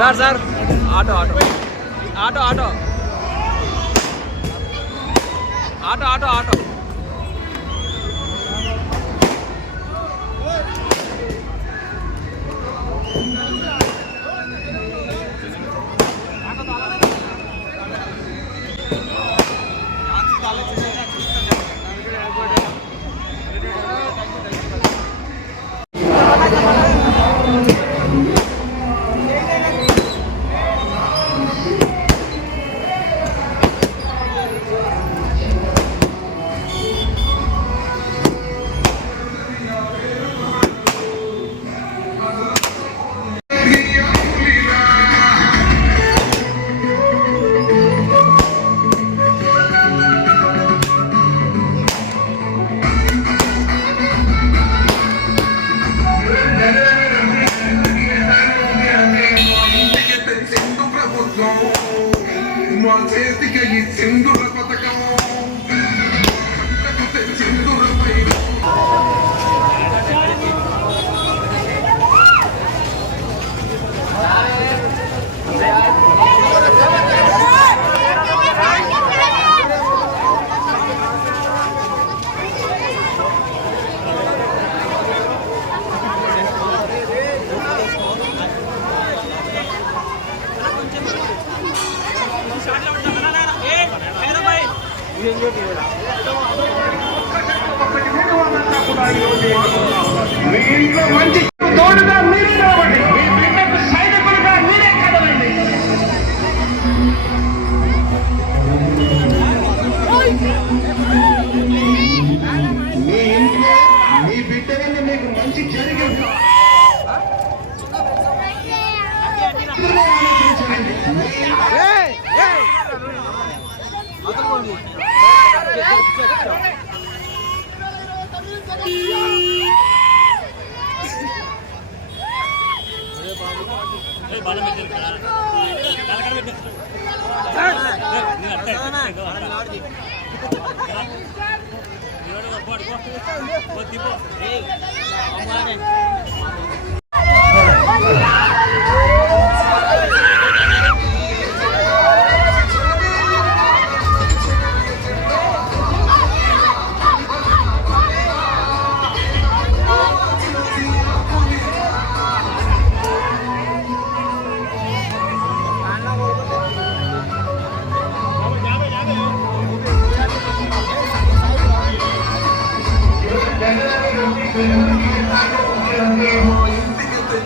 Sir auto auto auto auto auto auto auto మీ ఇంట్లో మంచి తోడుగా మీరే రావండి, మీ బిడ్డకు సైనికులుగా మీరే కదలండి. మీ ఇంట్లో మీ బిడ్డ వల్ల మీకు మంచి జరిగింది.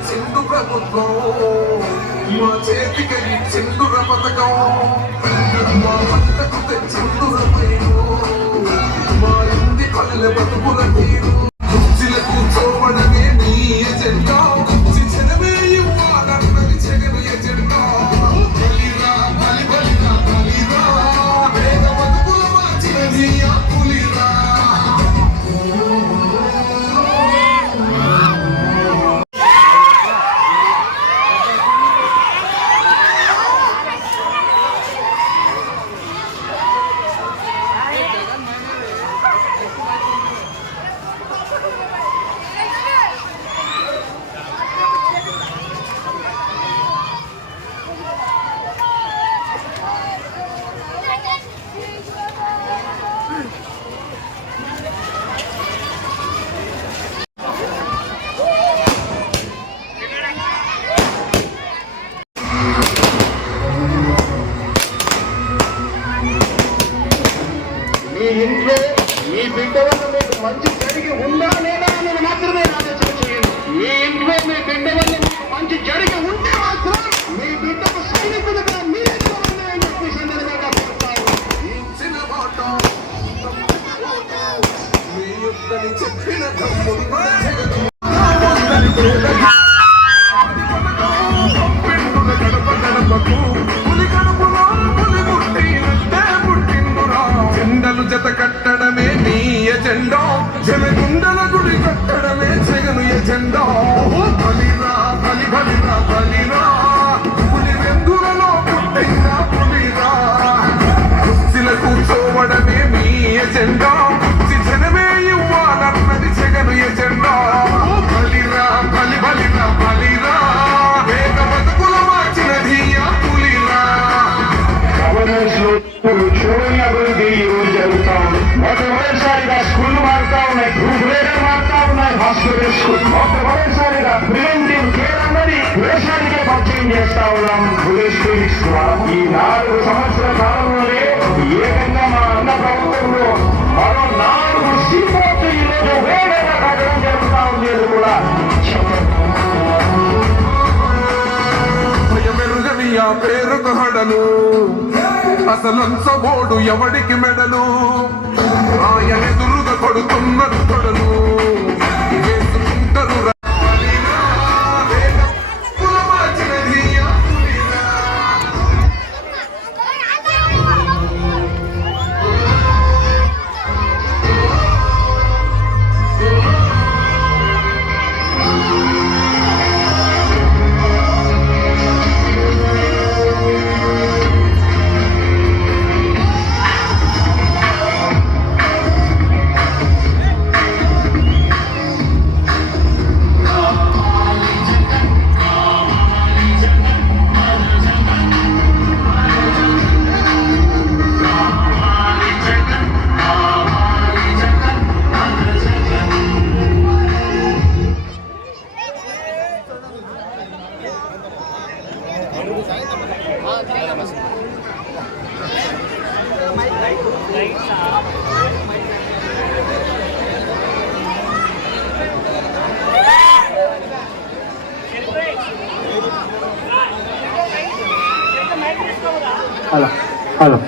చెండు ప్రభుత్వం మా చేతికి చెండుర పథకం, మా పంటకు చెండుర పైరు, మా ఇంటి పల్లె బతుకుల తీరు, కుర్చీలకు కూర్చోవడమే నీ ఎజెండా, జనమే ఇవ్వాలన్నది జగన్ ఎజెండా. బలిరా బలి బలిరా బలిరా, పేద బతుకుల మార్చినది ఆ పులిరా. మీ ఇంట్లో మీ బిడ్డ వల్ల మీకు మంచి జరిగి ఉందా లేదా అనేది మాత్రమే ఆలోచన చేయండి. మీ ఇంట్లో మీ బిడ్డ వల్ల మీకు మంచి జరిగి ఉంటే మాత్రం మీ బిడ్డకు సైనికులుగా మీరే కావాలి అని చెప్పి సందర్భంగా కోరుతారు. చెప్పిన జత కట్టడమే నీ ఎజెండా, జనగుండల గుడి కట్టడమే జగను ఎజెండా. బలిరా బలి బలిరా బలిరా, పులి వెందులలో పుట్టిన పులిరా, కుర్చీల కూర్చోవడమే మీ ఎజెండా, జనమే ఇవ్వాలన్నది జగను ఎజెండా. బలిరా బలి బలి మారుతా ఉన్నాయి, రూపురేఖలు మారుతా ఉన్నాయి. హాస్పిటల్స్ మొట్టమొదటిసారిగా ప్రివెంటివ్ కేర్ అన్నది దేశానికే పరిచయం చేస్తా ఉన్నాం పోలీస్ క్లినిక్స్ ద్వారా. ఈ 4 సంవత్సరాల కాలంలోనే ఏకంగా మా అన్న ప్రభుత్వంలో మరో 4 సీపోర్టు ఈరోజు వేగంగా కట్టడం జరుగుతా ఉంది అని కూడా భయమెరుగని ఆ పేరుకు హడలు, అసలంచబోడు ఎవడికి మెడలు, ఆయన ఎదురుగా కొడుతున్న తొడలు వేసుకుంటారు. హలో హలో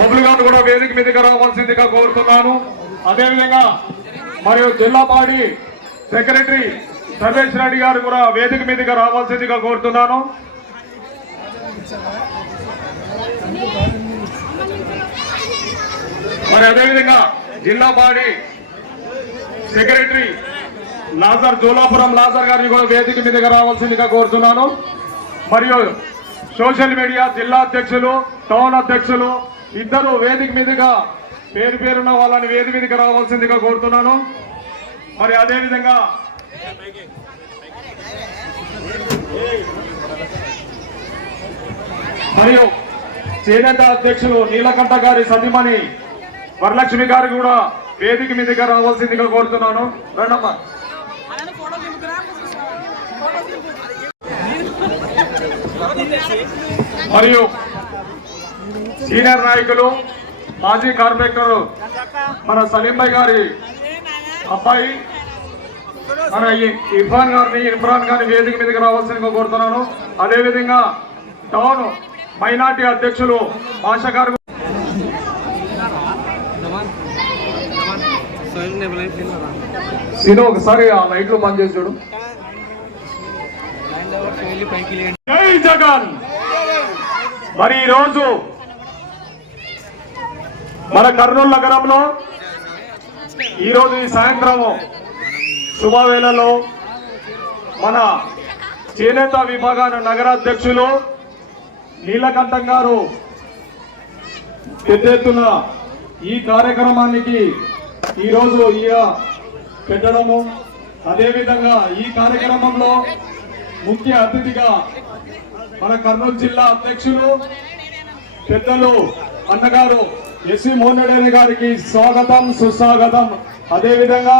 పబ్లిక్ కూడా వేదిక మీదకి రావాల్సిందిగా కోరుతున్నాను. అదేవిధంగా మరియు జిల్లా పార్టీ సెక్రటరీ సర్వేష్ రెడ్డి గారు కూడా వేదిక మీదకి రావాల్సిందిగా కోరుతున్నాను. మరి అదేవిధంగా జిల్లా పార్టీ సెక్రటరీ జోలాపురం లాజర్ గారిని కూడా వేదిక మీదకి రావాల్సిందిగా కోరుతున్నాను. మరియు సోషల్ మీడియా జిల్లా అధ్యక్షులు, టౌన్ అధ్యక్షులు ఇద్దరు వేదిక మీదుగా పేరున్న వాళ్ళని వేదిక మీదకి రావాల్సిందిగా కోరుతున్నాను. మరి అదేవిధంగా మరియు చేనేత అధ్యక్షులు నీలకంఠ గారి సతీమణి వరలక్ష్మి గారు కూడా వేదిక మీదగా రావాల్సిందిగా కోరుతున్నాను. రండమ్మా. మరియు సీనియర్ నాయకులు మాజీ కార్పొరేటర్ మన సలీం భాయ్ గారి అబ్బాయి మన ఇర్ఫాన్ గారిని వేదిక మీదకి రావాల్సిందిగా కోరుతున్నాను. అదేవిధంగా టౌన్ మైనార్టీ అధ్యక్షులు భాష గారు సీను ఒకసారి ఆ లైట్లు బంద్ చేసి చూడు. జై జగన్. మరి ఈరోజు మన కర్నూలు నగరంలో ఈరోజు ఈ సాయంత్రం శుభవేళలో మన చేనేత విభాగాల నగరాధ్యక్షులు నీలకంఠం గారు పెద్ద ఎత్తున ఈ కార్యక్రమానికి ఈరోజు పెట్టడము, అదేవిధంగా ఈ కార్యక్రమంలో ముఖ్య అతిథిగా మన కర్నూలు జిల్లా అధ్యక్షులు పెద్దలు అన్నగారు ఎస్వి మోహన్ రెడ్డి గారికి స్వాగతం సుస్వాగతం. అదేవిధంగా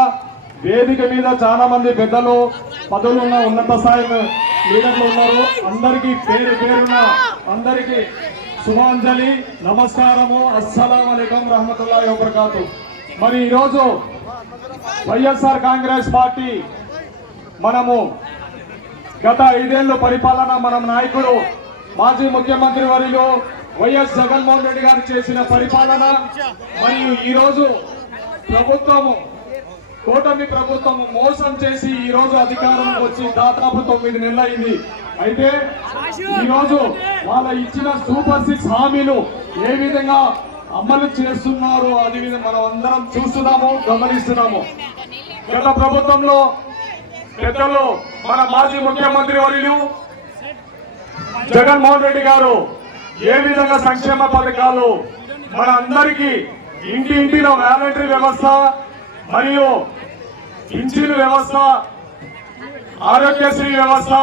వేదిక మీద చాలా మంది పెద్దలు పదవులు ఉన్న ఉన్నత స్థాయి లీడర్లు ఉన్నారు. అందరికీ పేరున అందరికీ శుభాంజలి, నమస్కారము, అస్సలాం అలైకుం రహమతుల్లాహి వబరకాతు. మరి ఈరోజు వైఎస్ఆర్ కాంగ్రెస్ పార్టీ మనము గత 5 ఏళ్ళు పరిపాలన మన నాయకుడు మాజీ ముఖ్యమంత్రి వర్యులు వైఎస్ జగన్మోహన్ రెడ్డి గారు చేసిన పరిపాలన, మరియు ఈరోజు ప్రభుత్వము కూటమి ప్రభుత్వం మోసం చేసి ఈ రోజు అధికారం వచ్చి దాదాపు 9 నెలలు అయింది. అయితే ఈరోజు వాళ్ళ ఇచ్చిన సూపర్ 6 హామీలు ఏ విధంగా అమలు చేస్తున్నారు అది మనం అందరం చూస్తున్నాము, గమనిస్తున్నాము. గత ప్రభుత్వంలో పెద్దలు మన మాజీ ముఖ్యమంత్రి వర్యులు జగన్మోహన్ రెడ్డి గారు ఏ విధంగా సంక్షేమ పథకాలు మన అందరికీ ఇంటింటిలో వాలంటరీ వ్యవస్థ, మరియు పింఛను వ్యవస్థ, ఆరోగ్యశ్రీ వ్యవస్థ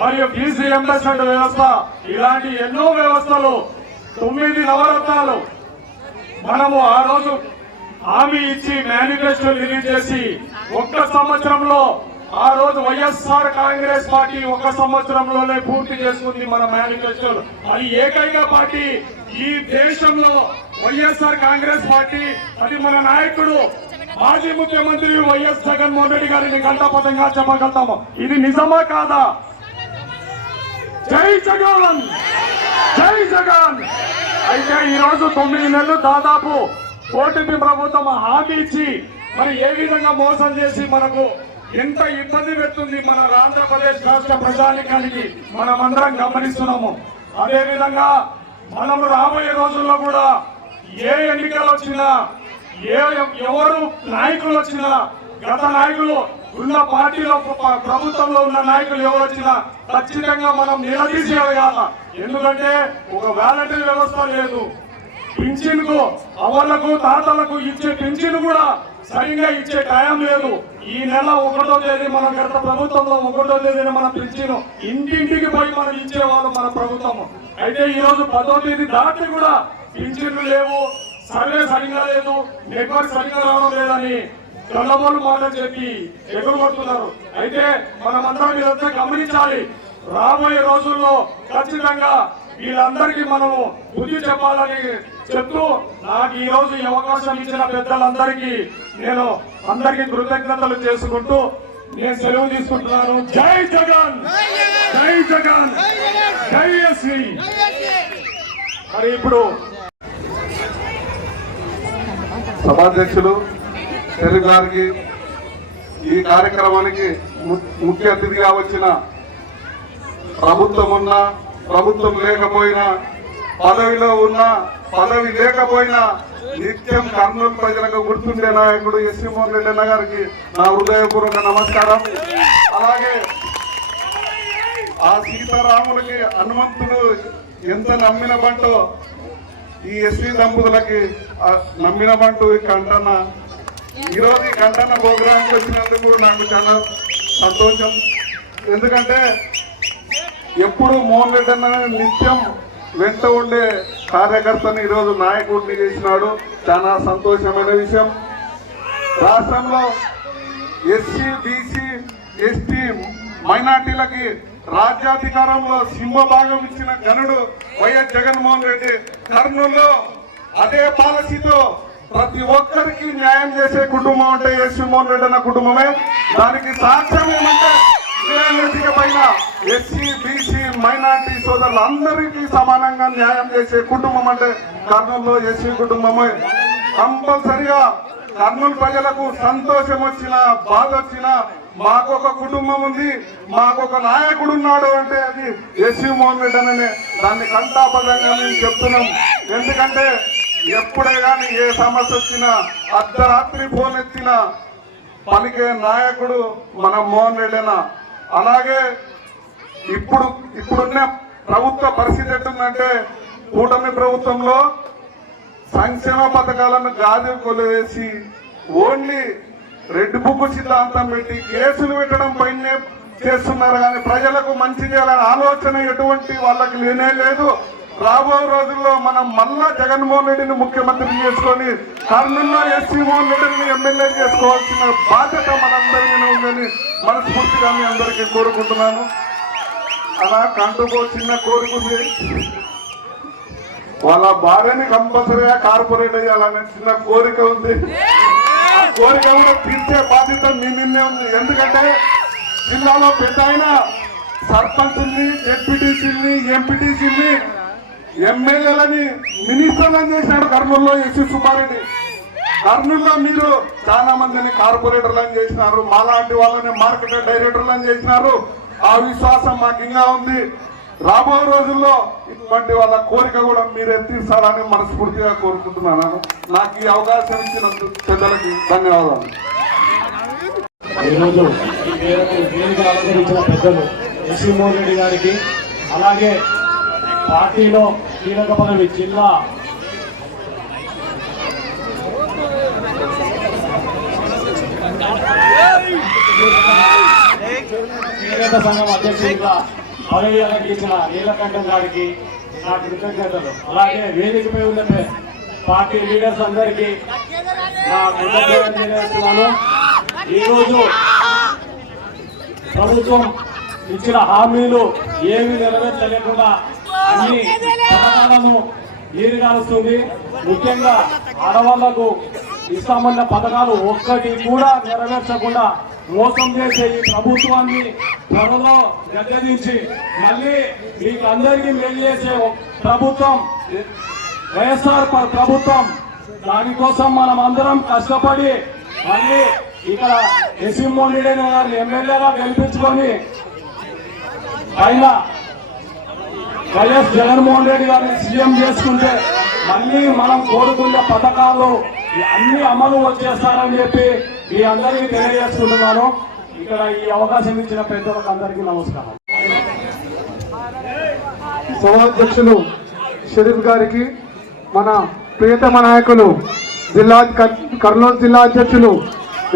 మరియు ఫీజు రియంబర్స్మెంట్ వ్యవస్థ, ఇలాంటి ఎన్నో వ్యవస్థలు 9 నవరత్నాలు మనము ఆ రోజు హామీ ఇచ్చి మేనిఫెస్టో రిలీజ్ చేసి ఒక్క సంవత్సరంలో ఆ రోజు వైఎస్ఆర్ కాంగ్రెస్ పార్టీ 1 సంవత్సరంలోనే పూర్తి చేసుకుంది మన మేనిఫెస్టోలు. అది ఏకైక పార్టీ ఈ దేశంలో వైఎస్ఆర్ కాంగ్రెస్ పార్టీ. అది మన నాయకుడు మాజీ ముఖ్యమంత్రి వైఎస్ జగన్మోహన్ రెడ్డి గారిని గంటాపదంగా చెప్పగలుగుతాము. ఇది నిజమా కాదా? జై జగన్, జై జగన్. అయితే ఈ రోజు 9 నెలలు దాదాపు ఓటీపీ ప్రభుత్వం హామీ ఇచ్చి మరి ఏ విధంగా మోసం చేసి మనకు ఎంత ఇబ్బంది పెడుతుంది మన ఆంధ్రప్రదేశ్ రాష్ట్ర ప్రజానికానికి మనమందరం గమనిస్తున్నాము. అదే విధంగా మనం రాబోయే రోజుల్లో కూడా ఏ ఎన్నికలు వచ్చినా, ఎవరు నాయకులు వచ్చినా, గత నాయకులు ఉన్న పార్టీలో ప్రభుత్వంలో ఉన్న నాయకులు ఎవరు వచ్చినా ఖచ్చితంగా మనం నిలదీసేయాల. ఎందుకంటే ఒక వాలంటరీ వ్యవస్థ లేదు. పింఛన్కు అవ్వలకు తాతలకు ఇచ్చే పింఛన్ కూడా సరిగ్గా ఇచ్చే టైం లేదు. ఈ నెల 1వ తేదీ మన గత ప్రభుత్వంలో 1వ తేదీన మన పింఛను ఇంటింటికి పోయి మనం ఇచ్చేవాళ్ళు మన ప్రభుత్వం. అయితే ఈ రోజు 10వ తేదీ దాటి కూడా పింఛన్లు లేవు, సర్వే సరిగ్గా లేదు, నెట్వర్క్ సరిగ్గా రావడం లేదని కళ్ళబోలు మాటలు చెప్పి ఎగురుకొడుతున్నారు. అయితే మనమందరం ఇదంతా గమనించాలి. రాబోయే రోజుల్లో ఖచ్చితంగా వీళ్ళందరికీ మనము బుద్ధి చెప్పాలని చెప్తూ నాకు ఈ రోజు ఈ అవకాశం ఇచ్చిన పెద్దలందరికీ నేను అందరికీ కృతజ్ఞతలు చేసుకుంటూ నేను సెలవు తీసుకుంటున్నాను. జై జగన్, జై జగన్, జై ఎస్వి. మరి ఇప్పుడు సభాధ్యక్షులు తెలుగు గారికి, ఈ కార్యక్రమానికి ముఖ్య అతిథిగా వచ్చిన ప్రభుత్వం ఉన్నా ప్రభుత్వం లేకపోయినా, పదవిలో ఉన్నా పదవి లేకపోయినా నిత్యం కర్నూలు ప్రజలకు గుర్తుండే నాయకుడు ఎస్వి మోహన్ రెడ్డి అన్న గారికి నా హృదయపూర్వక నమస్కారం. అలాగే ఆ సీతారాములకి హనుమంతుడు ఎంత నమ్మిన బంటో ఈ ఎస్వి దంపతులకి నమ్మిన బంటు ఈ కంటన్న. ఈరోజు ఈ కంటన్న ప్రోగ్రాంకి వచ్చినందుకు నాకు చాలా సంతోషం. ఎందుకంటే ఎప్పుడు మోహన్ రెడ్డి అన్న నిత్యం వెంట ఉండే కార్యకర్తను ఈరోజు నాయకుడిని చేసినాడు. చాలా సంతోషమైన విషయం. రాష్ట్రంలో ఎస్సీ, బీసీ, ఎస్టీ మైనార్టీలకి రాజ్యాధికారంలో సింహభాగం ఇచ్చిన ఘనుడు వైఎస్ జగన్మోహన్ రెడ్డి. కర్నూలులో అదే పాలసీతో ప్రతి ఒక్కరికి న్యాయం చేసే కుటుంబం అంటే ఎస్వి మోహన్ రెడ్డి అన్న కుటుంబమే. దానికి సాక్ష్యం ఏమంటే పైన ఎస్సీ, బీసీ, మైనార్టీ సోదరులు అందరికీ సమానంగా న్యాయం చేసే కుటుంబం అంటే కర్నూలులో ఎస్వి కుటుంబమే. కంపల్సరిగా కర్నూలు ప్రజలకు సంతోషం వచ్చినా బాధ వచ్చినా మాకొక కుటుంబం ఉంది, మాకొక నాయకుడు ఉన్నాడు అంటే అది ఎస్వి మోహన్ రెడ్డి అనే దాన్ని కంటాపదంగా మేము చెప్తున్నాం. ఎందుకంటే ఎప్పుడే కానీ ఏ సమస్య వచ్చినా అర్ధరాత్రి ఫోన్ ఎత్తినా పలికే నాయకుడు మన మోహన్ రెడ్డి అన్న. అలాగే ఇప్పుడున్న ప్రభుత్వ పరిస్థితి ఎట్టుందంటే కూటమి ప్రభుత్వంలో సంక్షేమ పథకాలను గాది కొలివేసి ఓన్లీ రెడ్ బుక్ సిద్ధాంతం పెట్టి కేసులు పెట్టడం పైనే చేస్తున్నారు. కానీ ప్రజలకు మంచి చేయాలనే ఆలోచన ఎటువంటి వాళ్ళకి లేనే లేదు. రాబో రోజుల్లో మనం మళ్ళా జగన్మోహన్ రెడ్డిని ముఖ్యమంత్రి చేసుకొని కర్నూలులో ఎస్వి మోహన్ రెడ్డిని ఎమ్మెల్యే చేసుకోవాల్సిన బాధ్యత మనందరి మీద ఉందని మనస్ఫూర్తిగా మీ అందరికీ కోరుకుంటున్నాను. అలా కంటుకో చిన్న కోరుకుంది, వాళ్ళ భార్యని కంపల్సరీగా కార్పొరేట్ అయ్యాలనే చిన్న కోరిక ఉంది. ఆ కోరిక కూడా తీర్చే బాధ్యత మీ నిన్నే ఉంది. ఎందుకంటే జిల్లాలో పెద్ద అయిన సర్పంచ్ని, జెడ్పీటీసీని, ఎంపీటీసీని, ఎమ్మెల్యేలని మినిస్టర్లను చేశాడు కర్నూలులో ఎస్వి సుబ్బారెడ్డి. కర్నూలులో మీరు చాలా మందిని కార్పొరేటర్లను చేసినారు, మాలాంటి వాళ్ళని మార్కెట్ డైరెక్టర్లను చేసినారు. ఆ విశ్వాసం మాకు ఇంకా ఉంది. రాబో రోజుల్లో ఇటువంటి వాళ్ళ కోరిక కూడా మీరే తీర్చాలని మనస్ఫూర్తిగా కోరుకుంటున్నాను. నాకు ఈ అవకాశం ఇచ్చినందుకు పెద్దలకి ధన్యవాదాలు. ఈరోజు ఈ మేరకు వేదిక అలంకరించిన పెద్దలు ఎస్వి మోహన్ రెడ్డి గారికి, అలాగే పార్టీలో కీలక పదవి చేనేత సంఘం అధ్యక్షుడిగా పదవి అలంకరించిన నీలకంఠం గారికి నా కృతజ్ఞతలు. అలాగే వేదికపై ఉన్న పార్టీ లీడర్స్ అందరికీ నా కృతజ్ఞతలు తెలియజేస్తున్నాను. ఈరోజు ప్రభుత్వం ఇచ్చిన హామీలు ఏమీ నెరవేర్చలేకుండా అన్ని పథకాలను నీరుగారుస్తుంది. ముఖ్యంగా ఆడవాళ్లకు ఇస్తామన్న పథకాలు ఒక్కటి కూడా నెరవేర్చకుండా మోసం చేసే ఈ ప్రభుత్వాన్ని త్వరలో గద్దెదించి మళ్ళీ మీకు అందరికీ మేలు చేసే ప్రభుత్వం వైఎస్ఆర్ ప్రభుత్వం. దానికోసం మనం అందరం కష్టపడి మళ్ళీ ఇక్కడ ఎస్సీ మోహన్ రెడ్డి గారిని ఎమ్మెల్యేగా గెలిపించుకొని ఆయన వైఎస్ జగన్మోహన్ రెడ్డి గారిని సీఎం చేసుకుంటే మళ్ళీ మనం కోరుకునే పథకాలు అన్ని అమలు వచ్చేస్తారని చెప్పి మీ అందరికీ తెలియజేసుకుంటున్నాను. ఇక్కడ ఈ అవకాశం ఇచ్చిన పెద్దలకు అందరికీ నమస్కారం. సభాధ్యక్షులు షరీఫ్ గారికి, మన ప్రియతమ నాయకులు కర్నూలు జిల్లా అధ్యక్షులు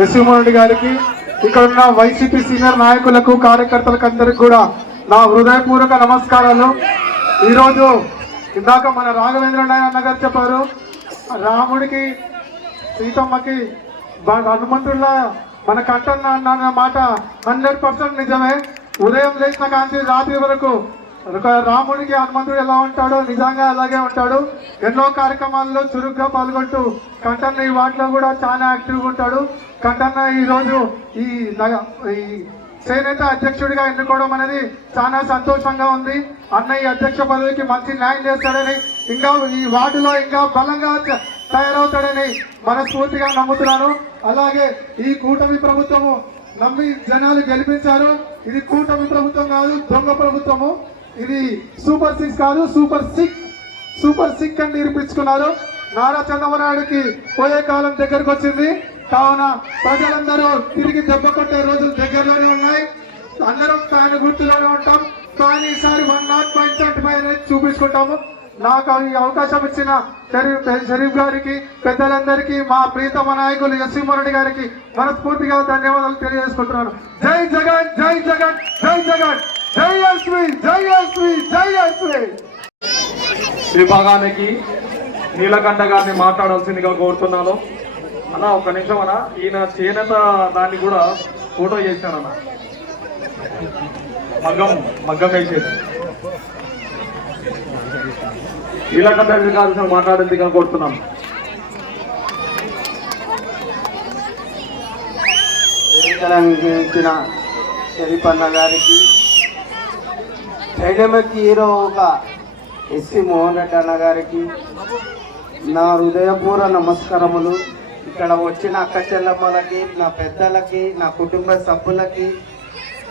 ఎస్సీ మోహన్ రెడ్డి గారికి, ఇక్కడ ఉన్న వైసీపీ సీనియర్ నాయకులకు, కార్యకర్తలకు అందరికి కూడా నా హృదయపూర్వక నమస్కారాలు. ఈరోజు ఇందాక మన రాఘవేంద్ర నాయన గారు చెప్పారు, రాముడికి సీతమ్మకి హనుమంతుళ్ళ మన కంటన్న అన్న మాట 100% నిజమే. ఉదయం లేచిన కాంతి రాత్రి వరకు రాముడికి హనుమంతుడు ఎలా ఉంటాడో నిజంగా అలాగే ఉంటాడు. ఎన్నో కార్యక్రమాల్లో చురుగ్గా పాల్గొంటూ కంటన్న ఈ వాటిలో కూడా చాలా యాక్టివ్గా ఉంటాడు. కంటన్న ఈరోజు ఈ చేనేత అధ్యక్షుడిగా ఎన్నుకోవడం అనేది చాలా సంతోషంగా ఉంది. అన్న ఈ అధ్యక్ష పదవికి మంచి న్యాయం చేస్తాడని, ఇంకా ఈ వార్డులో ఇంకా బలంగా తయారవుతాడని మనస్ఫూర్తిగా నమ్ముతున్నాను. అలాగే ఈ కూటమి ప్రభుత్వము నమ్మి జనాలు గెలిపించారు. ఇది కూటమి ప్రభుత్వం కాదు, దొంగ ప్రభుత్వము. ఇది సూపర్ 6 కాదు, సూపర్ సిక్ అని నిరూపించుకున్నారు. నారా చంద్రబాబు నాయుడుకి పోయే కాలం దగ్గరకు వచ్చింది. కావున ప్రజలందరూ తిరిగి దెబ్బ కొట్టే రోజులు దగ్గరలోనే ఉన్నాయి. అందరం ఫ్యాన్ గుర్తులోనే ఉంటాం. కానీ ఈసారి 100.75 అనేది చూపించుకుంటాము. నాకు ఈ అవకాశం ఇచ్చిన షరీఫ్ గారికి, పెద్దలందరికీ, మా ప్రియతమ నాయకులు ఎస్సీ మోహన్ రెడ్డి గారికి మనస్ఫూర్తిగా ధన్యవాదాలు తెలియజేసుకుంటున్నాను. జై జగన్, జై జగన్, జై జగన్, జై ఎస్వి, జై ఎస్వి, జై ఎస్వి. విభాగానికి నీలకంఠ గారిని మాట్లాడాల్సిందిగా కోరుతున్నాను. అన్న ఒక్క నిమిషం అన్న, ఈయన చేనేత దాన్ని కూడా ఫోటో చేశానన్న, మగ్గం వేసేది. నీలకంఠ గారితో మాట్లాడేందుగా కోరుతున్నాను. తెలంగాణ షరీఫ్ అన్న గారికి, డైనమిక్ హీరో ఒక ఎస్సీ మోహన్ రెడ్డి అన్న గారికి నా హృదయపూర్వ నమస్కారములు. ఇక్కడ వచ్చిన అక్క చెల్లమ్మలకి, నా పెద్దలకి, నా కుటుంబ సభ్యులకి,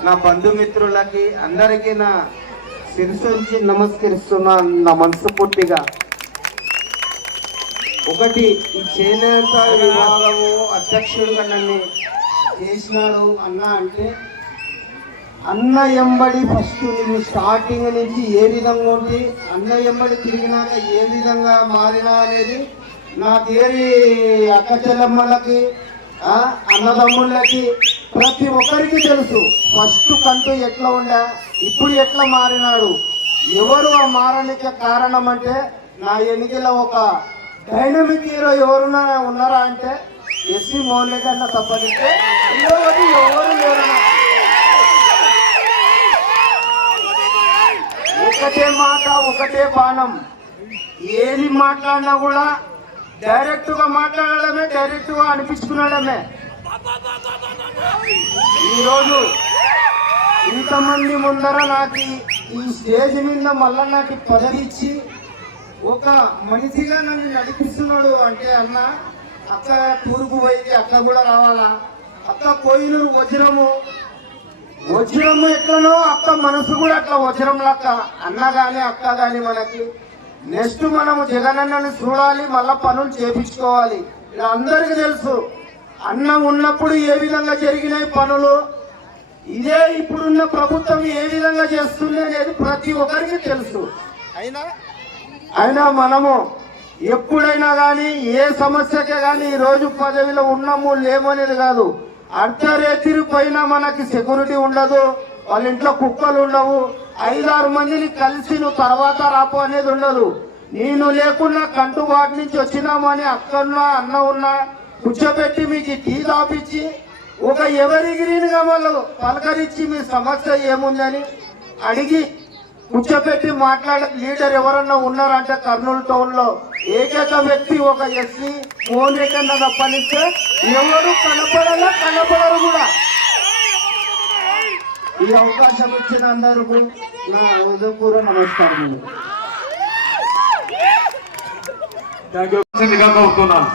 నా బంధుమిత్రులకి అందరికీ నా శిరసుంచి నమస్కరిస్తున్నా నా మనస్ఫూర్తిగా. ఒకటి, ఈ చేనేత విభాగము అధ్యక్షుడిగా నన్ను చేసినాడు అన్న అంటే, అన్న ఎంబడి ఫస్ట్ నేను స్టార్టింగ్ నుంచి ఏ విధంగా ఉండి అన్న ఎంబడి తిరిగినాక ఏ విధంగా మారినా అనేది నాకేరి అక్క చెల్లమ్మలకి, అన్నదమ్ముళ్ళకి, ప్రతి ఒక్కరికి తెలుసు. ఫస్ట్ కంటూ ఎట్లా ఉండా, ఇప్పుడు ఎట్లా మారినాడు. ఎవరు ఆ మారడానికి కారణం అంటే, నా ఎన్నికల ఒక డైనమిక్ హీరో ఎవరున్నా ఉన్నారా అంటే ఎస్సీ మోహన్ రెడ్డి అన్న తప్పనిస్తే ఎవరు లేరన్నా. ఒకటే మాట, ఒకటే బాణం. ఏది మాట్లాడినా కూడా డైరెక్ట్గా మాట్లాడడమే, డైరెక్ట్గా అనిపించుకునడమే. ఈరోజు ఇంతమంది ముందర నాకు ఈ స్టేజ్ మీద మళ్ళా నాకు పదవి ఇచ్చి ఒక మనిషిగా నన్ను నడిపిస్తున్నాడు అంటే, అన్న అక్క తూర్పు పోయింది, అక్క కూడా రావాలా. అక్క కోయిలూరు వజ్రము ఎట్లనో అక్క మనసు కూడా అట్లా వజ్రం లెక్క. అన్న కానీ అక్క కానీ మనకి నెక్స్ట్ మనము జగనన్నని చూడాలి, మళ్ళా పనులు చేపించుకోవాలి. ఇలా అందరికీ తెలుసు. అన్న ఉన్నప్పుడు ఏ విధంగా జరిగినాయి పనులు, ఇదే ఇప్పుడున్న ప్రభుత్వం ఏ విధంగా చేస్తుంది అనేది ప్రతి ఒక్కరికి తెలుసు. అయినా మనము ఎప్పుడైనా కానీ ఏ సమస్యకే కానీ ఈరోజు పదవిలో ఉన్నాము లేము అనేది కాదు. అర్ధరేత్రి పైన మనకి సెక్యూరిటీ ఉండదు, వాళ్ళ ఇంట్లో కుక్కలు ఉండవు, 5-6 మందిని కలిసి నువ్వు తర్వాత రాపో అనేది ఉండదు. నేను లేకుండా కంటుబాటు నుంచి వచ్చినామని అక్కడున్నా అన్న ఉన్నా కూర్చోబెట్టి మీకు టీ తాపించి ఒక ఎవరిగిరిగా వాళ్ళు పలకరించి మీ సమస్య ఏముందని అడిగి కూర్చోబెట్టి మాట్లాడే లీడర్ ఎవరన్నా ఉన్నారంటే కర్నూలు టౌన్ లో ఏకైక వ్యక్తి ఒక ఎస్సీ మోహన్ రెడ్డి అన్న తప్పనిస్తే ఎవరు కనపడరు కూడా. ఈ అవకాశం ఇచ్చిన అందరికీ నా హృదయపూర్వక నమస్కారం. కోరుతున్నాను.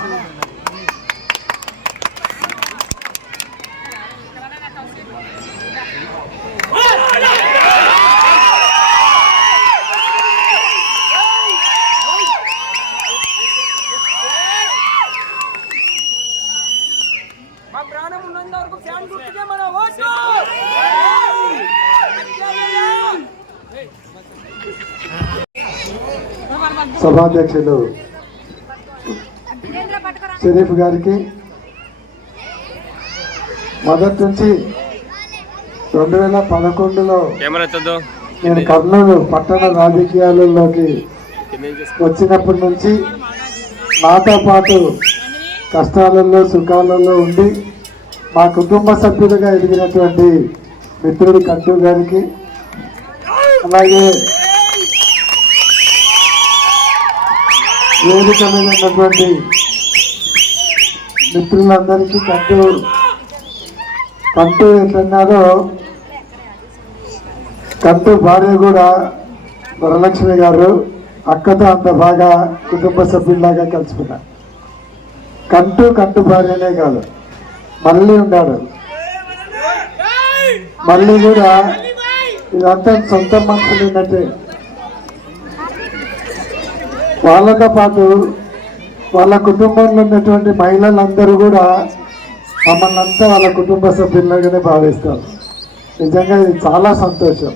సభాధ్యక్షులు షరీఫ్ గారికి మొదటి నుంచి 2011లో నేను కర్నూలు పట్టణ రాజకీయాలలోకి వచ్చినప్పటి నుంచి నాతో పాటు కష్టాలలో సుఖాలలో ఉండి మా కుటుంబ సభ్యులుగా ఎదిగినటువంటి మిత్రుడు కంటూ గారికి, అలాగే వేదిక మీద ఉన్నటువంటి మిత్రులందరికీ కంటూ ఎట్లన్నారో కంటూ భార్య కూడా వరలక్ష్మి గారు అక్కతో అంత బాగా కుటుంబ సభ్యుల్లాగా కలుసుకున్నారు. కంటూ భార్యనే కాదు, మళ్ళీ ఉన్నాడు. మళ్ళీ కూడా ఇదంతా సొంత మనుషులు ఉన్నట్టే. వాళ్ళతో పాటు వాళ్ళ కుటుంబంలో ఉన్నటువంటి మహిళలందరూ కూడా మమ్మల్ని అంతా వాళ్ళ కుటుంబ సభ్యులుగానే భావిస్తారు. నిజంగా ఇది చాలా సంతోషం.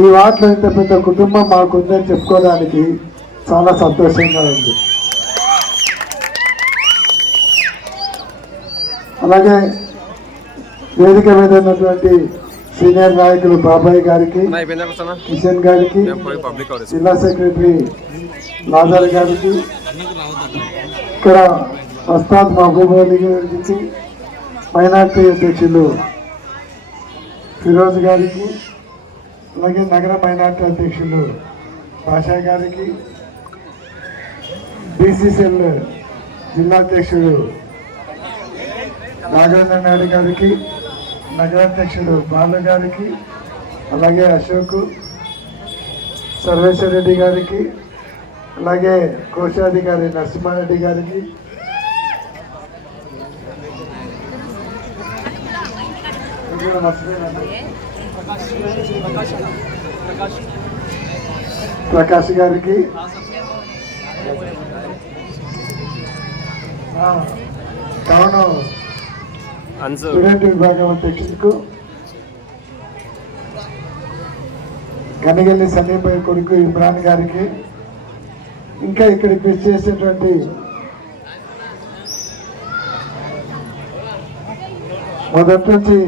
ఈ వాటిలో ఇంత పెద్ద కుటుంబం మాకుందని చెప్పుకోవడానికి చాలా సంతోషంగా ఉంది. అలాగే వేదిక మీద ఉన్నటువంటి సీనియర్ నాయకులు బాబాయ్ గారికి, కిషన్ గారికి, జిల్లా సెక్రటరీ లాజర్ గారికి, ఇక్కడ వస్తాద్ మహబూబ్ అలీ గారికి, మైనార్టీ అధ్యక్షులు ఫిరోజ్ గారికి, అలాగే నగర మైనార్టీ అధ్యక్షులు భాషా గారికి, బీసీసీఎల్ జిల్లా అధ్యక్షుడు నాగేంద్ర నాయుడు గారికి, నగరాధ్యక్షుడు బాలు గారికి, అలాగే అశోక్ సర్వేశ్వర రెడ్డి గారికి, అలాగే కోశాధికారి నరసింహారెడ్డి గారికి, ప్రకాష్ గారికి, టౌన్ స్టూడెంట్ విభాగం అధ్యక్షులకు గనిగల్లి సలీంబాయి కొడుకు ఇమ్రాన్ గారికి, ఇంకా ఇక్కడికి చేసేటువంటి మొదటి నుంచి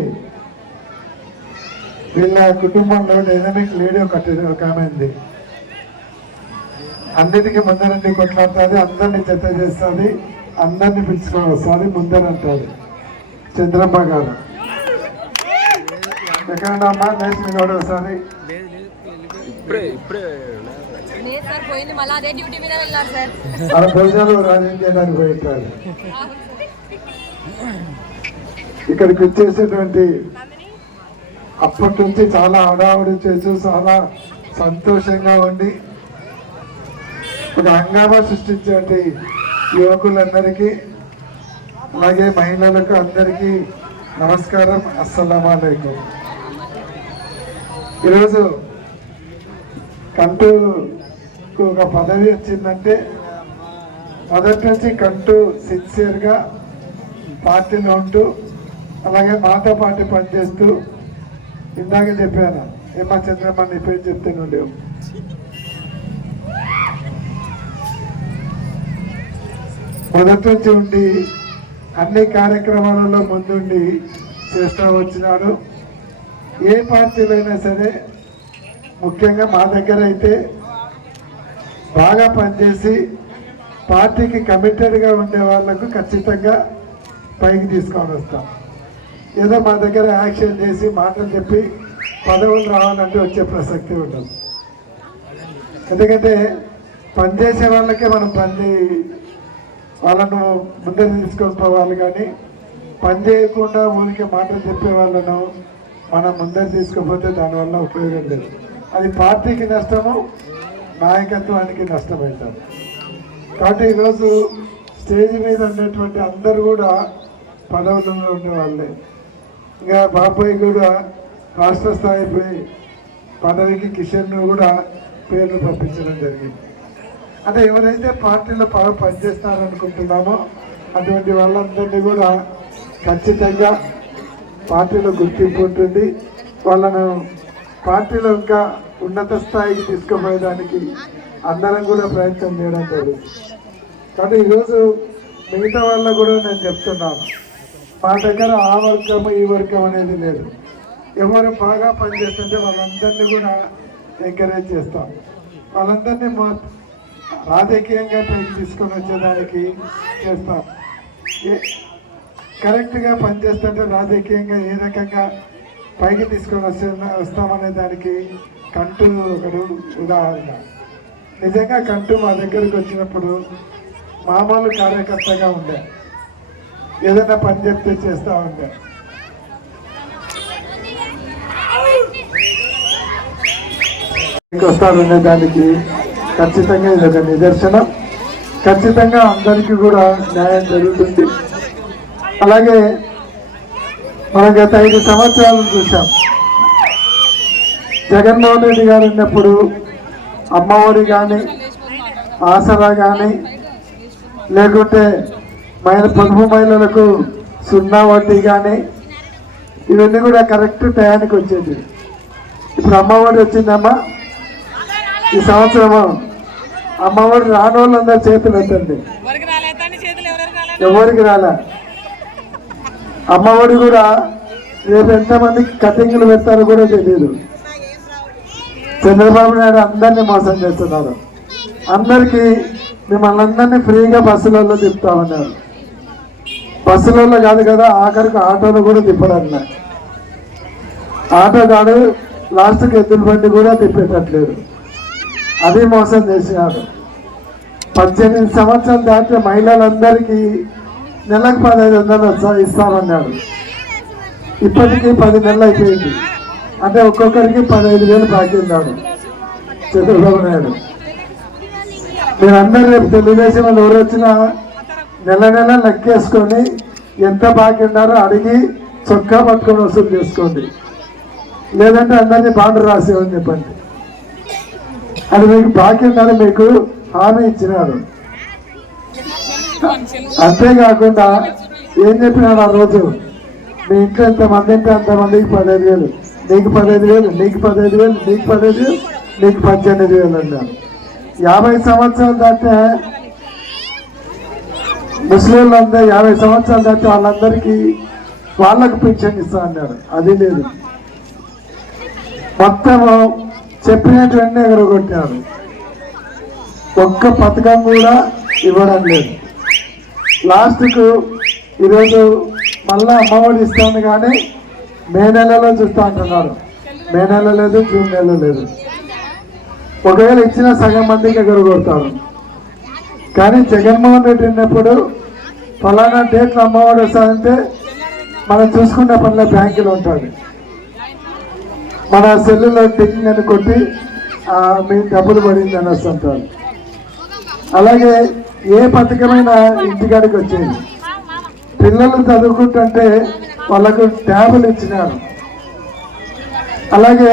వీళ్ళ కుటుంబంలో డైనమిక్ లేడీ ఒక ఆమె ఉంది. అన్నిటికీ ముందరండి కొట్లాడుతుంది, అందరినీ జత చేస్తుంది, అందరినీ పిలుచుకొని వస్తుంది, ముందరంటుంది చంద్రమ్మ గారు. ఎక్కడమ్మా నేషనల్ గౌడ్ ఒకసారి మన భోజనాలు రాజేం చేయడానికి పోయింటారు. ఇక్కడికి వచ్చేసేటువంటి అప్పటి నుంచి చాలా హడావుడి చేసి చాలా సంతోషంగా ఉండి ఒక హంగామా సృష్టించే యువకులందరికీ, అలాగే మహిళలకు అందరికీ నమస్కారం, అస్సలాము అలైకుం. ఈరోజు కంటూకు ఒక పదవి వచ్చిందంటే మొదటి నుంచి కంటూ సిన్సియర్గా పార్టీలో ఉంటూ, అలాగే మాతో పాటు పనిచేస్తూ, ఇందాక చెప్పాను ఏమా చంద్రమ్మ నీ పేరు చెప్తే ఉండేవు, మొదటి నుంచి ఉండి అన్ని కార్యక్రమాలలో ముందుండి చేస్తూ వచ్చినాడు. ఏ పార్టీలో అయినా సరే, ముఖ్యంగా మా దగ్గర అయితే బాగా పనిచేసి పార్టీకి కమిటెడ్గా ఉండే వాళ్ళకు ఖచ్చితంగా పైకి తీసుకొని వస్తాం. ఏదో మా దగ్గర యాక్షన్ చేసి మాటలు చెప్పి పదవులు రావాలంటే వచ్చే ప్రసక్తి ఉండదు. ఎందుకంటే పనిచేసే వాళ్ళకే మనం వాళ్ళను ముందర తీసుకొని పోవాలి, కానీ పని చేయకుండా ఊరికే మాటలు చెప్పే వాళ్ళను మనం ముందర తీసుకుపోతే దానివల్ల ఉపయోగం లేదు. అది పార్టీకి నష్టము, నాయకత్వానికి నష్టమవుతారు. కాబట్టి ఈరోజు స్టేజ్ మీద ఉండేటువంటి అందరూ కూడా పదవులలో ఉండేవాళ్ళే. ఇంకా బాబాయ్ కూడా రాష్ట్ర స్థాయిపై పదవికి కిషన్ను కూడా పేర్లు పంపించడం జరిగింది. అంటే ఎవరైతే పార్టీలో పనిచేస్తారనుకుంటున్నామో అటువంటి వాళ్ళందరినీ కూడా ఖచ్చితంగా పార్టీలో గుర్తింపు ఉంటుంది. వాళ్ళను పార్టీలో ఇంకా ఉన్నత స్థాయికి తీసుకుపోయేదానికి అందరం కూడా ప్రయత్నం చేయడం జరుగుతుంది. కానీ ఈరోజు మిగతా వాళ్ళ కూడా నేను చెప్తున్నాను, మా దగ్గర ఆ వర్గం ఈ వర్గం అనేది లేదు. ఎవరు బాగా పనిచేస్తుంటే వాళ్ళందరినీ కూడా ఎంకరేజ్ చేస్తాం. వాళ్ళందరినీ రాజకీయంగా పైకి తీసుకొని వచ్చేదానికి చేస్తాం. కరెక్ట్గా పనిచేస్తుంటే రాజకీయంగా ఏ రకంగా పైకి తీసుకొని వస్తామనే దానికి కంటూ ఒకడు ఉదాహరణ. నిజంగా కంటూ మా దగ్గరికి వచ్చినప్పుడు మామూలు కార్యకర్తగా ఉండే, ఏదైనా పని చెప్తే చేస్తూ ఉండే. వస్తారనే దానికి ఖచ్చితంగా ఇది ఒక నిదర్శనం. ఖచ్చితంగా అందరికీ కూడా న్యాయం జరుగుతుంది. అలాగే మనం గత 5 సంవత్సరాలు చూసాం. జగన్మోహన్ రెడ్డి గారు ఉన్నప్పుడు అమ్మఒడి కానీ, ఆసరా కానీ, లేకుంటే పొదుపు మహిళలకు 0 వడ్డీ కానీ, ఇవన్నీ కూడా కరెక్ట్ టయానికి వచ్చేది. ఇప్పుడు అమ్మఒడి వచ్చిందమ్మా, ఈ సంవత్సరము అమ్మఒడి రాని వాళ్ళందరూ చేతులు ఎత్తండి. ఎవరికి రాలే అమ్మఒడి కూడా. రేపు ఎంతమంది కటింగ్లు పెడతారో కూడా తెలియదు. చంద్రబాబు నాయుడు అందరినీ మోసం చేస్తున్నారు. అందరికీ మిమ్మల్ని అందరినీ ఫ్రీగా బస్సులలో తిప్పుతామన్నారు. బస్సులలో కాదు కదా, ఆఖరికి ఆటోలు కూడా తిప్పడన్నా. ఆటో కాడు లాస్ట్కి ఎద్దుల బండి కూడా తిప్పేటట్లేదు. అది మోసం చేసినారు. 18 సంవత్సరాలు దాటిన మహిళలందరికీ నెలకు 1500 ఇస్తామన్నాడు. ఇప్పటికీ 10 నెలలు అయిపోయింది. అంటే ఒక్కొక్కరికి 15,000 బాకీ ఉన్నాడు చంద్రబాబు నాయుడు. మీరందరూ రేపు తెలుగుదేశం వాళ్ళు ఎవరు వచ్చినా నెల నెల లెక్కేసుకొని ఎంత బాకీ ఉన్నారో అడిగి చొక్కా పట్టుకొని వసూలు చేసుకోండి. లేదంటే అందరినీ బాండ్లు రాసేవని చెప్పండి. అది మీకు బాకీ ఉందని మీకు హామీ ఇచ్చినారు. అంతేకాకుండా ఏం చెప్పినాడు ఆ రోజు, మీ ఇంట్లో ఎంతమంది ఉంటే అంతమందికి 15,000, నీకు 15,000, నీకు 15,000, నీకు 15,000, నీకు 18,000 అన్నారు. 50 సంవత్సరాలు దాటే ముస్లింలందరూ 50 సంవత్సరాలు దాటే వాళ్ళందరికీ వాళ్ళకు పింఛన్ ఇస్తా అన్నారు. అది లేదు. మొత్తము చెప్పినటువంటి ఎగరగొట్టారు. ఒక్క పథకం కూడా ఇవ్వడం లేదు. లాస్ట్కు ఈరోజు మళ్ళా అమ్మఒడి ఇస్తాను కానీ మే నెలలో చూస్తా అంటున్నారు. మే నెల లేదు, జూన్ నెల లేదు. ఒకవేళ ఇచ్చిన సగం మందికి ఎగరగొడతారు. కానీ జగన్మోహన్ రెడ్డి ఉన్నప్పుడు ఫలానా డేట్లు అమ్మఒడి వస్తాయంటే మనం చూసుకున్న పనిలో బ్యాంకులో ఉంటుంది. మన సెల్లులో టింగ్ అని కొట్టి మీ డబ్బులు పడింది అని వస్తుంటారు. అలాగే ఏ పథకమైన ఇంటికాడికి వచ్చేది. పిల్లలు చదువుకుంటుంటే వాళ్ళకు ట్యాబులు ఇచ్చినారు. అలాగే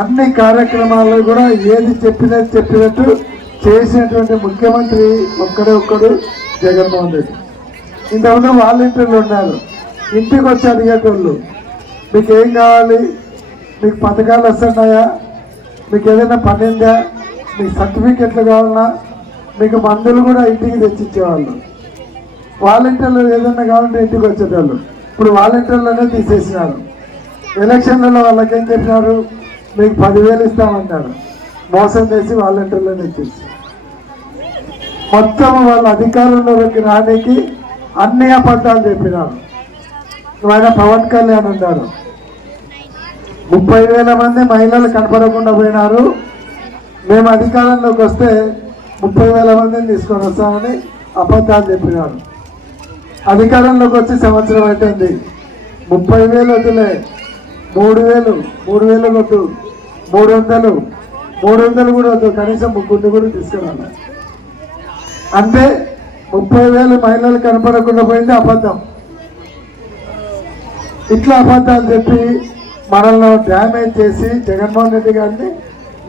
అన్ని కార్యక్రమాలు కూడా ఏది చెప్పినట్టు చేసినటువంటి ముఖ్యమంత్రి ఒక్కడు జగన్మోహన్ రెడ్డి. ఇంతకుముందు వాలంటీర్లు ఉన్నారు. ఇంటికి వచ్చి అడిగేటోళ్ళు, మీకు ఏం కావాలి, మీకు పథకాలు వస్తున్నాయా, మీకు ఏదైనా పని ఉందా, మీకు సర్టిఫికెట్లు కావాలన్నా, మీకు మందులు కూడా ఇంటికి తెచ్చిచ్చేవాళ్ళు. వాలంటీర్లు ఏదైనా కావాలంటే ఇంటికి వచ్చేటోళ్ళు. ఇప్పుడు వాలంటీర్లనే తీసేసినారు. ఎలక్షన్లలో వాళ్ళకేం చెప్పినారు, మీకు 10,000 ఇస్తామన్నారు. మోసం చేసి వాలంటీర్లను ఇచ్చేసి మొత్తం వాళ్ళ అధికారంలోకి రానికి అన్ని అబద్ధాలు చెప్పినారు. ఆయన పవన్ కళ్యాణ్ ఉన్నారు, 30,000 మంది మహిళలు కనపడకుండా పోయినారు. మేము అధికారంలోకి వస్తే 30,000 మందిని తీసుకొని వస్తామని అబద్ధాలు చెప్పినారు. అధికారంలోకి వచ్చి సంవత్సరం అవుతుంది. 30,000 వద్దులే, 3,000 వద్దు, 300 కూడా వద్దు, కనీసం 3 కూడా తీసుకురాలి. అంటే 30,000 మహిళలు కనపడకుండా పోయింది అబద్ధం. ఇట్లా అబద్ధాలు చెప్పి మనల్ని డ్యామేజ్ చేసి జగన్మోహన్ రెడ్డి గారిని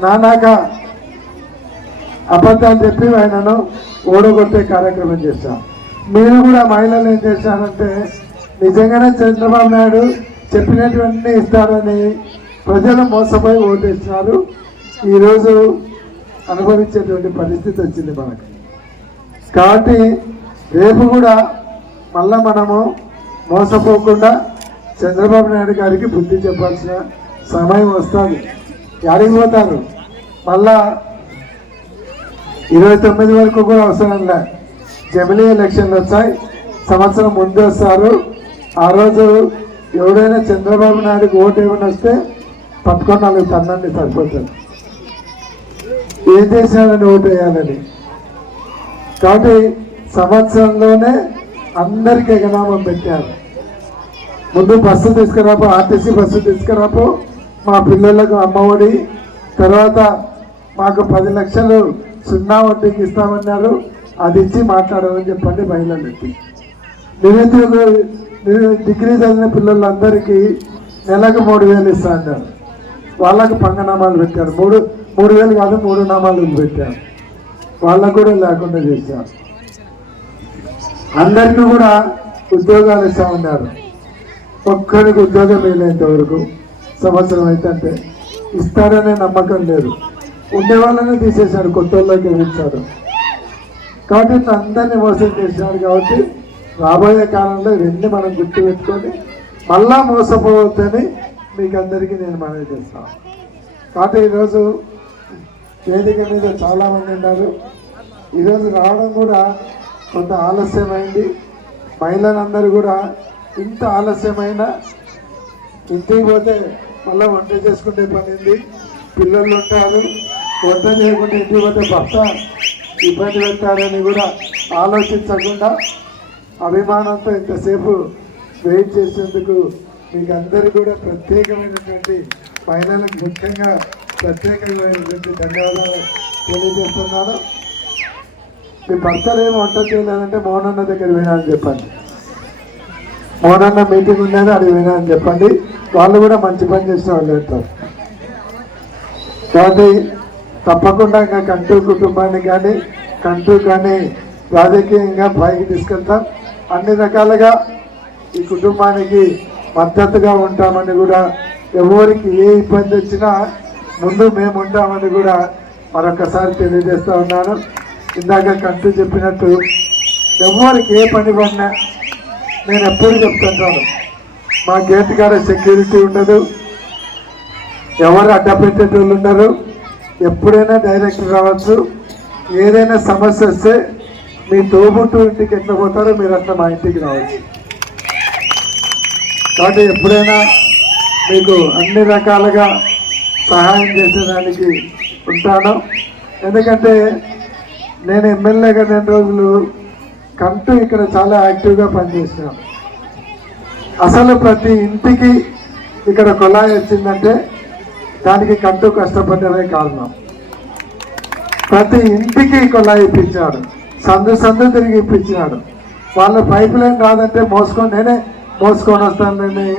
నానాగా అబద్ధాలు చెప్పి ఆయనను ఓడగొట్టే కార్యక్రమం చేశాం. మీరు కూడా మహిళలు ఏం చేశారంటే నిజంగానే చంద్రబాబు నాయుడు చెప్పినటువంటి ఇస్తారని ప్రజలు మోసపోయి ఓటేసినారు. ఈరోజు అనుభవించేటువంటి పరిస్థితి వచ్చింది మనకు. కాబట్టి రేపు కూడా మళ్ళా మనము మోసపోకుండా చంద్రబాబు నాయుడు గారికి బుద్ధి చెప్పాల్సిన సమయం వస్తుంది. యాడికి పోతారు, మళ్ళా 29 వరకు కూడా అవసరం లే. జమిలీ ఎలక్షన్లు వచ్చాయి, సంవత్సరం ముందు వస్తారు. ఆ రోజు ఎవడైనా చంద్రబాబు నాయుడుకి ఓటు ఏమైనా వస్తే పట్టుకొని 4 తన్నండి సరిపోతుంది, ఏం చేసినాడని ఓటు వేయాలని. కాబట్టి సంవత్సరంలోనే అందరికీ ఎగనామం పెట్టారు. ముందు బస్సు తీసుకురాపో, ఆర్టీసీ బస్సు తీసుకురాపో, మా పిల్లలకు అమ్మఒడి, తర్వాత మాకు 10 లక్షలు 0 వడ్డీకి ఇస్తామన్నారు, అది ఇచ్చి మాట్లాడాలని చెప్పండి మహిళలకి. డిగ్రీ చదివిన పిల్లలందరికీ నెలకు 3,000 ఇస్తా అన్నారు. వాళ్ళకు పంగనామాలు పెట్టారు. 3,000 కాదు 3 నామాలు పెట్టారు. వాళ్ళకు కూడా లేకుండా చేశారు. అందరికీ కూడా ఉద్యోగాలు ఇస్తామన్నారు. ఒక్కరికి ఉద్యోగం వేయలేంత వరకు సంవత్సరం అయితే అంటే ఇస్తారనే నమ్మకం లేదు. ఉండే వాళ్ళనే తీసేశారు, కొత్త వాళ్ళకి ఇచ్చారు. కాబట్టి అందరినీ మోసం చేసినారు. కాబట్టి రాబోయే కాలంలో ఇవన్నీ మనం గుర్తుపెట్టుకొని మళ్ళా మోసపోవద్దని మీకు అందరికీ నేను మనవి చేస్తాను. కాబట్టి ఈరోజు వేదిక మీద చాలామంది ఉన్నారు. ఈరోజు రావడం కూడా కొంత ఆలస్యమైంది. మహిళలందరూ కూడా ఇంత ఆలస్యమైన ఇంటికి పోతే మళ్ళీ వంట చేసుకుంటే పనింది, పిల్లలు ఉంటారు, వంట చేయకుండా ఇంటికి పోతే భర్త ఇబ్బంది పెట్టారని కూడా ఆలోచించకుండా అభిమానంతో ఇంతసేపు వెయిట్ చేసేందుకు మీకు అందరూ కూడా ప్రత్యేకమైనటువంటి మహిళలకు ముఖ్యంగా ప్రత్యేకమైనటువంటి ధన్యవాదాలు తెలియజేస్తున్నాను. మీ భర్తలు ఏమి వంట చేయలేదంటే మోహనన్న దగ్గర వినా అని చెప్పండి. మోహనన్న మీటింగ్ ఉండేది అది వినా అని చెప్పండి. వాళ్ళు కూడా మంచి పని చేసిన వాళ్ళు వెళ్తారు. కాబట్టి తప్పకుండా ఇంకా కంటూ కుటుంబాన్ని కానీ రాజకీయంగా పైకి తీసుకెళ్తాం. అన్ని రకాలుగా ఈ కుటుంబానికి మద్దతుగా ఉంటామని కూడా, ఎవరికి ఏ ఇబ్బంది వచ్చినా ముందు మేము ఉంటామని కూడా మరొకసారి తెలియజేస్తూ ఉన్నాను. ఇందాక కంటూ చెప్పినట్టు ఎవరికి ఏ పని పడినా నేను ఎప్పుడు చెప్తుంటాను, మా గేట్ కాడ సెక్యూరిటీ ఉండదు, ఎవరు అడ్డపెట్టేటోళ్ళు ఉండరు, ఎప్పుడైనా డైరెక్ట్ రావచ్చు. ఏదైనా సమస్య వస్తే మీ తోబుట్టు ఇంటికి ఎట్లా పోతారో మీరు అట్లా మా ఇంటికి రావచ్చు. కాబట్టి ఎప్పుడైనా మీకు అన్ని రకాలుగా సహాయం చేసేదానికి ఉంటాను. ఎందుకంటే నేను ఎమ్మెల్యేగా 2 రోజులు కంటూ ఇక్కడ చాలా యాక్టివ్గా పనిచేసినాను. అసలు ప్రతి ఇంటికి ఇక్కడ కుళాయి వచ్చిందంటే దానికి కంటూ కష్టపడ్డమే కారణం. ప్రతి ఇంటికి కుళాయి ఇప్పించాడు, సందు తిరిగి ఇప్పించినాడు. వాళ్ళ పైప్ లైన్ రాదంటే నేనే మోసుకొని వస్తానని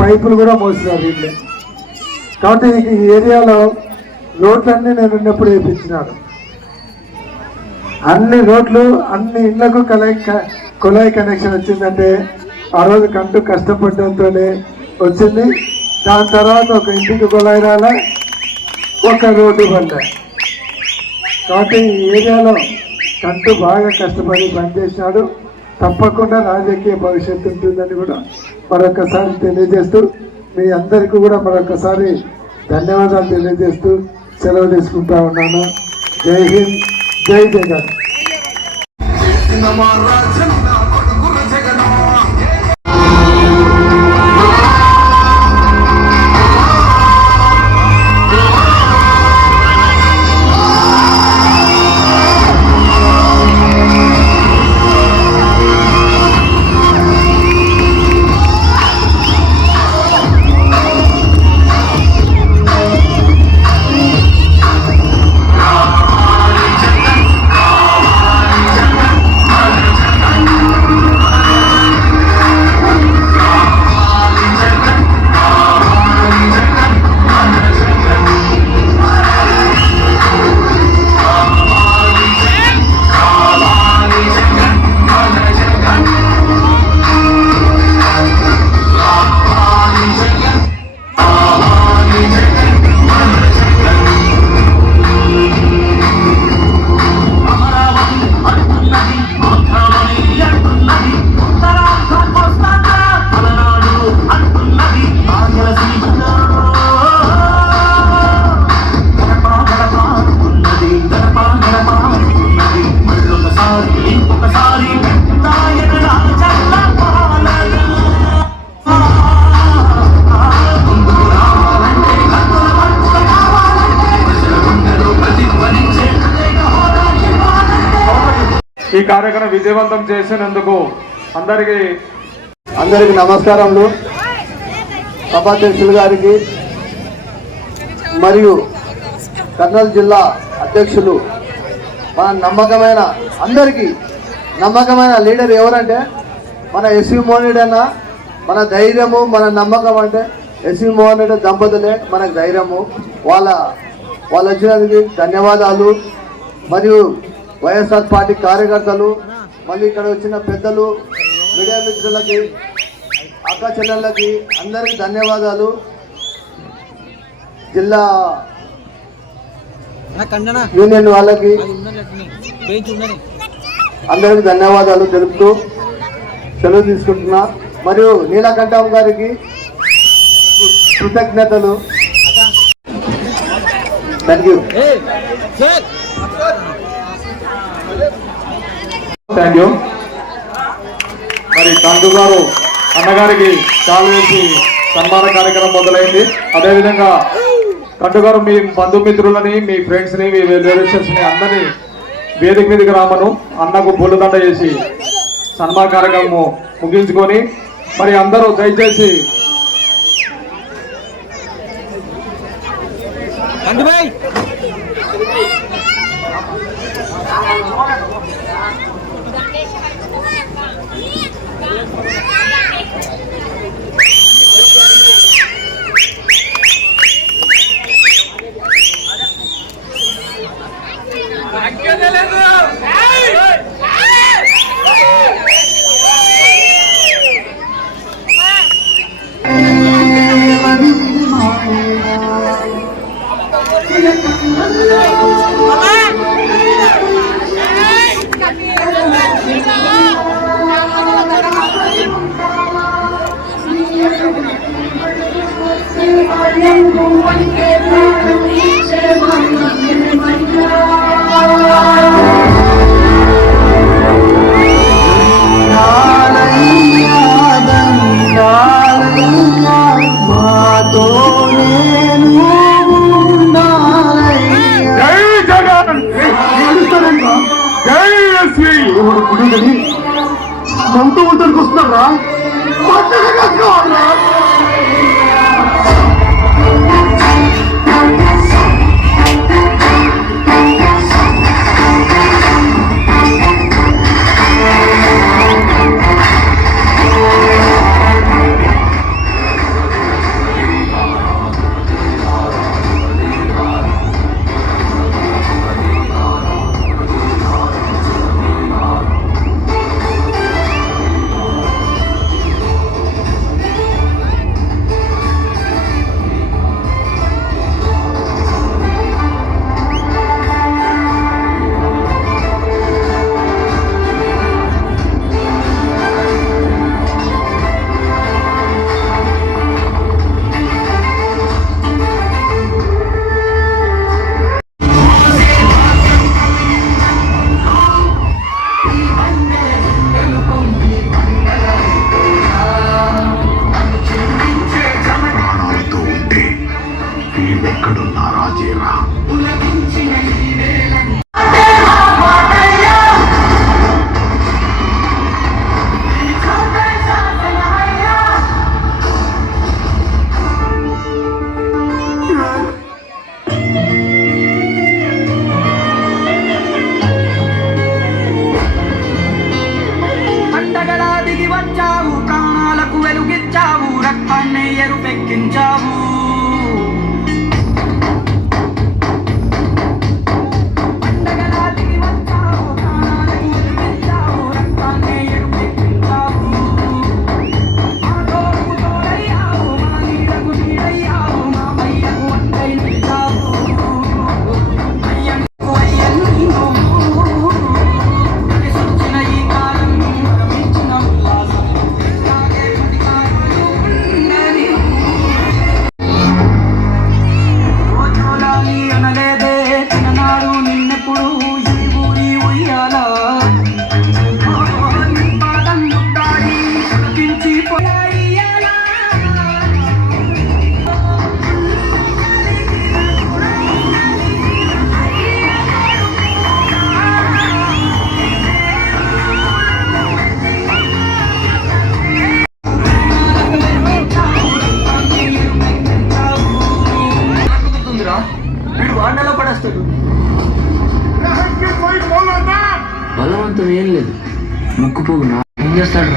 పైపులు కూడా మోసినారు వీళ్ళు. కాబట్టి ఈ ఏరియాలో రోడ్లన్నీ నేను ఉన్నప్పుడు వేయించినాడు. అన్ని రోడ్లు అన్ని ఇళ్లకు కుళాయి కనెక్షన్ వచ్చిందంటే ఆ రోజు కంటూ కష్టపడడంతోనే వచ్చింది. దాని తర్వాత ఒక ఇంటికి కుళాయి రాలే, ఒక రోడ్డు పడ్డా. కాబట్టి ఈ ఏరియాలో కంటూ బాగా కష్టపడి పనిచేసినాడు. తప్పకుండా రాజకీయ భవిష్యత్తు ఉంటుందని కూడా మరొకసారి తెలియజేస్తూ మీ అందరికీ కూడా మరొకసారి ధన్యవాదాలు తెలియజేస్తూ సెలవు తీసుకుంటా ఉన్నాను. జై హింద్, జై జగన్. ఈ కార్యక్రమం విజయవంతం చేసినందుకు అందరికి నమస్కారములు. సభాధ్యక్షులు గారికి మరియు కర్నూలు జిల్లా అధ్యక్షులు మన అందరికీ నమ్మకమైన లీడర్ ఎవరంటే మన ఎస్వి మోహన్ రెడ్డి అన్న. మన ధైర్యము, మన నమ్మకం అంటే ఎస్వి మోహన్ రెడ్డి దంపతులే మనకు ధైర్యము. వాళ్ళు వచ్చినందుకు ధన్యవాదాలు. మరియు వైఎస్ఆర్ పార్టీ కార్యకర్తలు, మళ్ళీ ఇక్కడ వచ్చిన పెద్దలు, మీడియా మిత్రులకి, అక్క చెల్లెళ్ళకి అందరికీ ధన్యవాదాలు. జిల్లా యూనియన్ వాళ్ళకి అందరికీ ధన్యవాదాలు తెలుపుతూ సెలవు తీసుకుంటున్నా. మరియు నీలకంఠం గారికి కృతజ్ఞతలు. Thank you. Thank you. మరి కందు గారు అన్నగారికి కాలు వేసి సన్మాన కార్యక్రమం మొదలైంది. అదేవిధంగా కందు గారు మీ బంధుమిత్రులని, మీ ఫ్రెండ్స్ని, మీ రిలేషన్స్ని అందరినీ వేదిక మీదకి రామను అన్నకు పూలదండ చేసి సన్మాన కార్యక్రమం ముగించుకొని మరి అందరూ దయచేసి సొంత ఊరికి వస్తున్నారా? ఎరుపెక్కించావు బలవంతం ఏం లేదు ముక్కుపోగు ఏం చేస్తాడు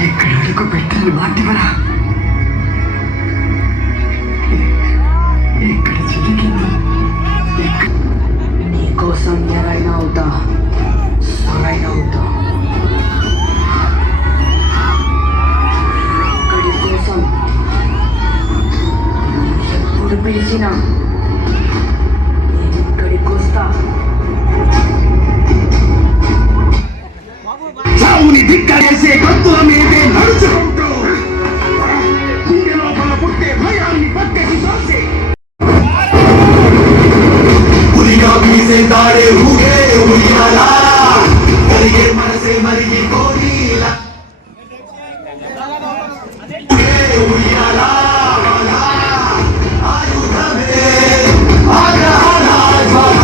ఇక్కడ అడుగు పెట్టింది మాటివరా ఇక్కడ చిలికింది నీకోసం ఎరైనా అవుతా సరైన అవుతా ఇక్కడి కోసం ఎప్పుడు పిలిచినా చావుని ధిక్కరేసే గంతుల మీదే నడుచుకుంటూ గుండె లోపల పుట్టే భయాన్ని పక్కకి తోసే ఉలిగా వీసే దాడే ఊగే ఉయ్యాలా కలిగే మనసే మరిగి కోరిలా ఉయ్యాలా ఆయుధమే ఆగ్రహాల జ్వాల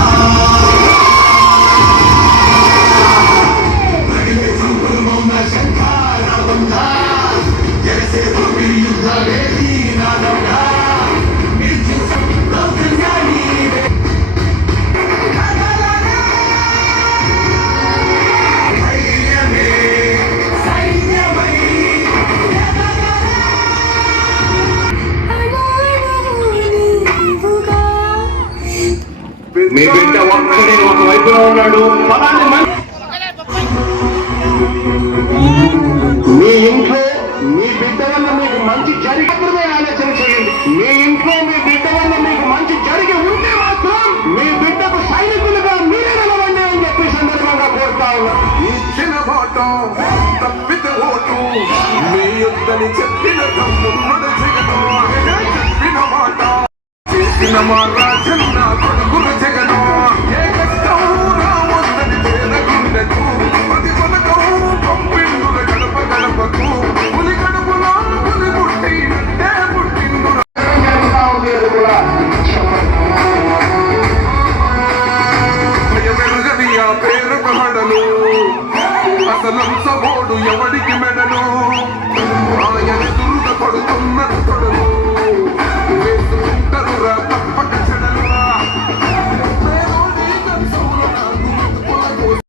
మీ బిడ్డ ఒక్కడే ఒక వైపులో ఉన్నాడు మీ ఇంట్లో మీ బిడ్డ వల్ల మీకు మంచి జరిగినప్పుడే ఆలోచన చేయండి. మీ ఇంట్లో మీ బిడ్డ వల్ల మీకు మంచి జరిగి ఉంటే మాత్రం మీ బిడ్డకు సైనికులుగా మీరే నిలవండి అని చెప్పి సందర్భంగా కోరుతా ఉన్నా. ఇచ్చిన మాట తప్పితే ఓటు మీ యొద్దని చెప్పిన తమ్ముడు చెప్పిన మాట చేసిన మాట చిన్న కొడుకులు జగను ఏ కష్టం రావద్దని చేరకుండదు అది కొనకం పంపిండుల గడప గడపకు పులి గడపలో పులి పుట్టి ఏ పుట్టిండు మెరుగని ఆ పేరు హడలు అసలంత బోడు ఎవడికి మెడలు ఆయన దురుద పడుతున్న తొడలు